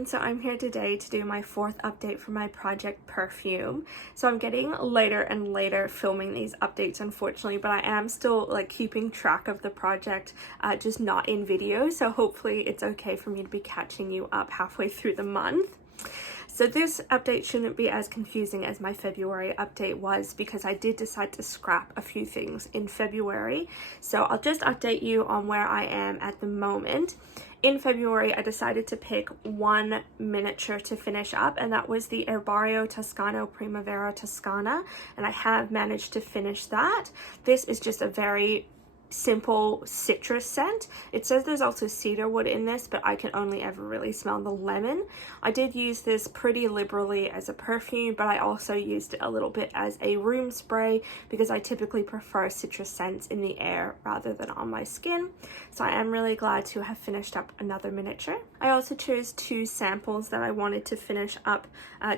everyone, so I'm here today to do my fourth update for my project Perfume. So I'm getting later and later filming these updates, unfortunately, but I am still like keeping track of the project, just not in video, so hopefully it's okay for me to be catching you up halfway through the month. So this update shouldn't be as confusing as my February update was, because I did decide to scrap a few things in February. So I'll just update you on where I am at the moment. In February, I decided to pick one miniature to finish up, and that was the Herbario Toscano Primavera Toscana, and I have managed to finish that. This is just a very simple citrus scent. It says there's also cedarwood in this, but I can only ever really smell the lemon. I did use this pretty liberally as a perfume, but I also used it a little bit as a room spray because I typically prefer citrus scents in the air rather than on my skin. So I am really glad to have finished up another miniature. I also chose two samples that I wanted to finish up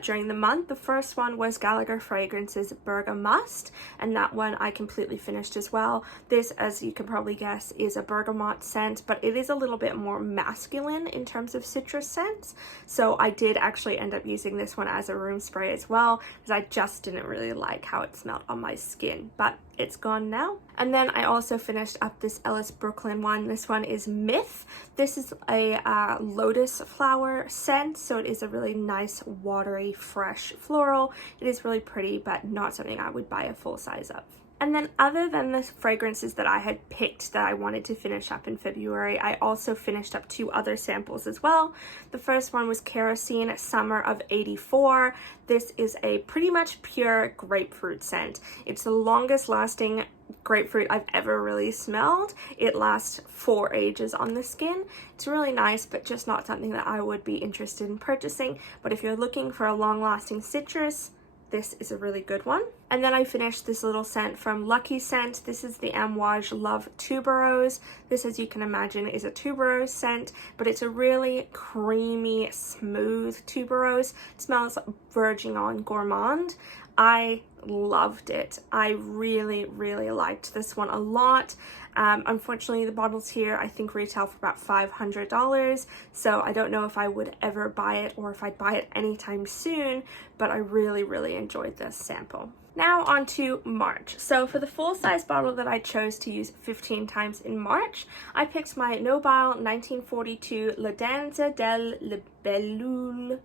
during the month. The first one was Gallagher Fragrance's Bergamust, and that one I completely finished as well. This, as you can probably guess, is a bergamot scent, but it is a little bit more masculine in terms of citrus scents. So I did actually end up using this one as a room spray as well, because I just didn't really like how it smelled on my skin, but it's gone now. And then I also finished up this Ellis Brooklyn one. This one is Myth. This is a lotus flower scent, so it is a really nice, watery, fresh floral. It is really pretty, but not something I would buy a full size of. And then other than the fragrances that I had picked that I wanted to finish up in February, I also finished up two other samples as well. The first one was Kerosene Summer of '84. This is a pretty much pure grapefruit scent. It's the longest lasting grapefruit I've ever really smelled. It lasts for ages on the skin. It's really nice, but just not something that I would be interested in purchasing. But if you're looking for a long-lasting citrus, this is a really good one. And then I finished this little scent from Lucky Scent. This is the Amouage Love Tuberose. This, as you can imagine, is a tuberose scent, but it's a really creamy, smooth tuberose. It smells verging on gourmand. I loved it. I really, really liked this one a lot. Unfortunately, the bottles here I think retail for about $500, so I don't know if I would ever buy it or if I'd buy it anytime soon, but I really, really enjoyed this sample. Now on to March. So for the full-size bottle that I chose to use 15 times in March, I picked my Nobile 1942 La Danza del Libellule.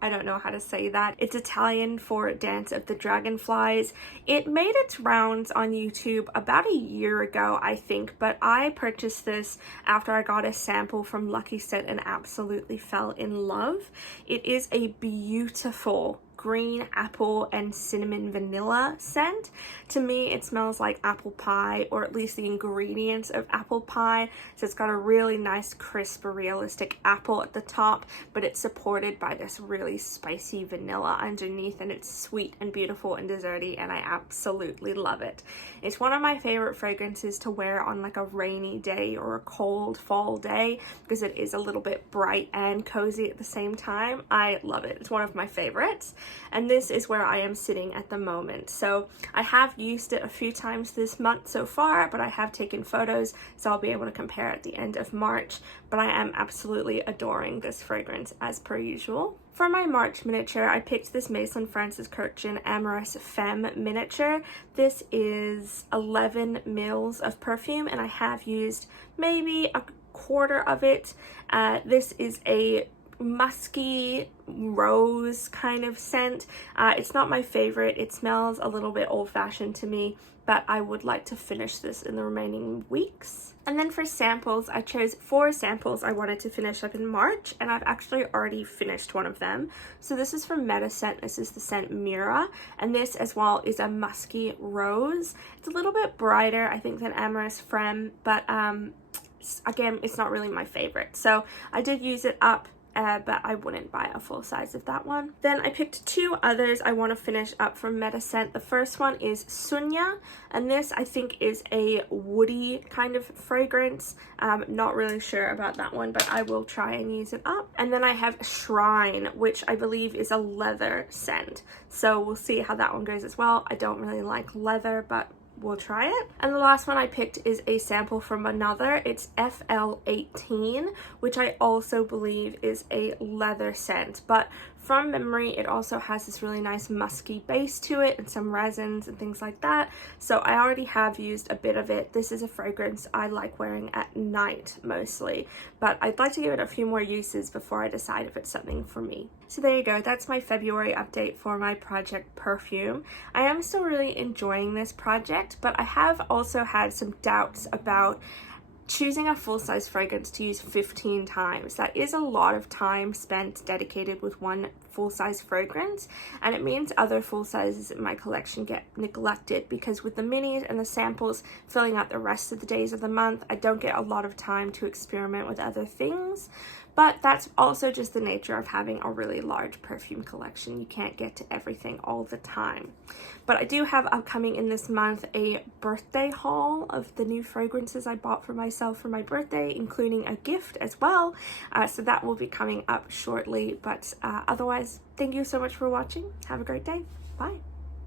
I don't know how to say that. It's Italian for Dance of the Dragonflies. It made its rounds on YouTube about a year ago, I think, but I purchased this after I got a sample from Lucky Scent and absolutely fell in love. It is a beautiful green apple and cinnamon vanilla scent. To me, it smells like apple pie, or at least the ingredients of apple pie. So it's got a really nice, crisp, realistic apple at the top, but it's supported by this really spicy vanilla underneath, and it's sweet and beautiful and desserty, and I absolutely love it. It's one of my favorite fragrances to wear on like a rainy day or a cold fall day, because it is a little bit bright and cozy at the same time. I love it. It's one of my favorites. And this is where I am sitting at the moment. So I have used it a few times this month so far, but I have taken photos, so I'll be able to compare at the end of March. But I am absolutely adoring this fragrance as per usual. For my March miniature, I picked this Maison Francis Kurkdjian Amorous Femme miniature. This is 11 mils of perfume, and I have used maybe a quarter of it. This is a musky rose kind of scent. It's not my favorite. It smells a little bit old-fashioned to me, but I would like to finish this in the remaining weeks. And then for samples, I chose 4 samples I wanted to finish up in March, and I've actually already finished one of them. So this is from Medicent. This is the scent Mira, and this as well is a musky rose. It's a little bit brighter, I think, than Amorous Femme, but again, it's not really my favorite. So I did use it up, but I wouldn't buy a full size of that one. Then I picked 2 others I want to finish up from Medicent. The first one is Sunya, and this I think is a woody kind of fragrance. Not really sure about that one, but I will try and use it up. And then I have Shrine, which I believe is a leather scent. So we'll see how that one goes as well. I don't really like leather, but we'll try it. And the last one I picked is a sample from another. It's FL18, which I also believe is a leather scent, but from memory it also has this really nice musky base to it and some resins and things like that. So I already have used a bit of it. This is a fragrance I like wearing at night mostly, but I'd like to give it a few more uses before I decide if it's something for me. So there you go, that's my February update for my project Perfume. I am still really enjoying this project, but I have also had some doubts about choosing a full-size fragrance to use 15 times. That is a lot of time spent dedicated with one full-size fragrance, and it means other full sizes in my collection get neglected, because with the minis and the samples filling out the rest of the days of the month, I don't get a lot of time to experiment with other things. But that's also just the nature of having a really large perfume collection. You can't get to everything all the time. But I do have upcoming in this month a birthday haul of the new fragrances I bought for myself for my birthday, including a gift as well. So that will be coming up shortly. But otherwise, thank you so much for watching. Have a great day. Bye.